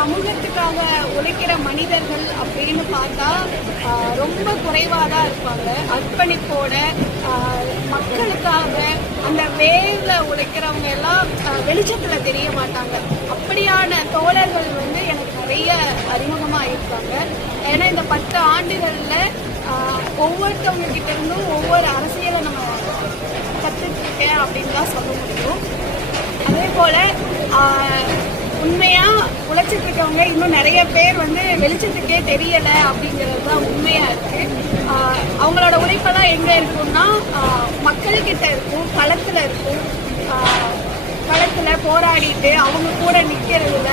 சமூகத்துக்காக உழைக்கிற மனிதர்கள் அப்படின்னு பார்த்தா ரொம்ப குறைவாக தான் இருப்பாங்க. அர்ப்பணிப்போட மக்களுக்காக அந்த வேர்ல உழைக்கிறவங்க எல்லாம் வெளிச்சத்தில் வெளிச்சத்துல தெரிய மாட்டாங்க. அப்படியான தோழர்கள் வந்து எனக்கு நிறைய அறிமுகமாக இருக்காங்க ஏன்னா இந்த பத்து ஆண்டுகள்ல ஒவ்வொருத்தவங்க கிட்ட இருந்தும் ஒவ்வொரு அரசியலை நம்ம கற்றுக்கிட்டேன் அப்படின்னு தான் சொல்ல முடியும். அதே போல ஆஹ், உழைச்சிட்டு இருக்கவங்க இன்னும் நிறைய பேர் வந்து வெளிச்சத்துக்கே தெரியல அப்படிங்கிறது தான் உண்மையா இருக்கு. அவங்களோட உழைப்பெல்லாம் எங்க இருக்கும்னா மக்கள்கிட்ட இருக்கும் களத்துல இருக்கும். களத்தில் களத்துல போராடிட்டு அவங்க கூட நிக்கிறதுல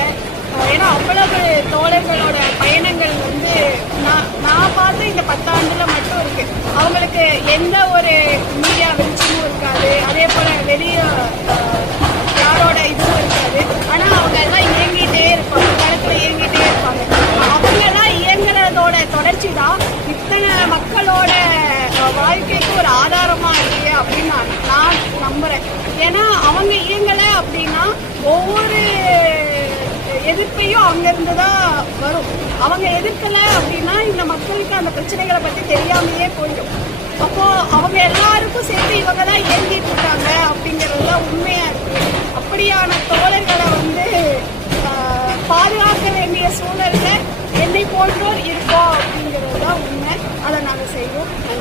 ஏன்னா அவ்வளவு தோழர்களோட பயணங்கள் வந்து நான் நான் பார்த்து இந்த பத்தாண்டுல மட்டும் இருக்கு. அவங்களுக்கு எந்த ஒரு மீடியா வெளிச்சமும் இருக்காது அதே போல வெளியே யாரோட இதுவும் இருக்காது ஆனா அவங்க எல்லாம் இயங்கிட்டே இருப்பாங்க களத்துல இயங்கிட்டே இருப்பாங்க அவங்க எல்லாம் இயங்குறதோட தொடர்ச்சி தான் இத்தனை மக்களோட வாழ்க்கைக்கு ஒரு ஆதாரமா இருக்கு அப்படின்னு நான் நான் நம்புறேன். ஏன்னா அவங்க இயங்கல அப்படின்னா ஒவ்வொரு எதிர்ப்பையும் அங்கிருந்து தான் வரும். அவங்க எதிர்க்கல அப்படின்னா இந்த மக்களுக்கு அந்த பிரச்சனைகளை பத்தி தெரியாமையே போயிடும். அப்போ அவங்க எல்லாருக்கும் சேர்த்து இவங்க தான் இயங்கிட்டு இருக்காங்க அப்படிங்கிறது தான் உண்மையா இருக்கு. அப்படியான தோழர்களை வந்து பாதுகாக்க வேண்டிய சூழல்ல என்னை போன்றோர் இருக்கோம் அப்படிங்கிறது தான் உண்மை. a la nave Seibo.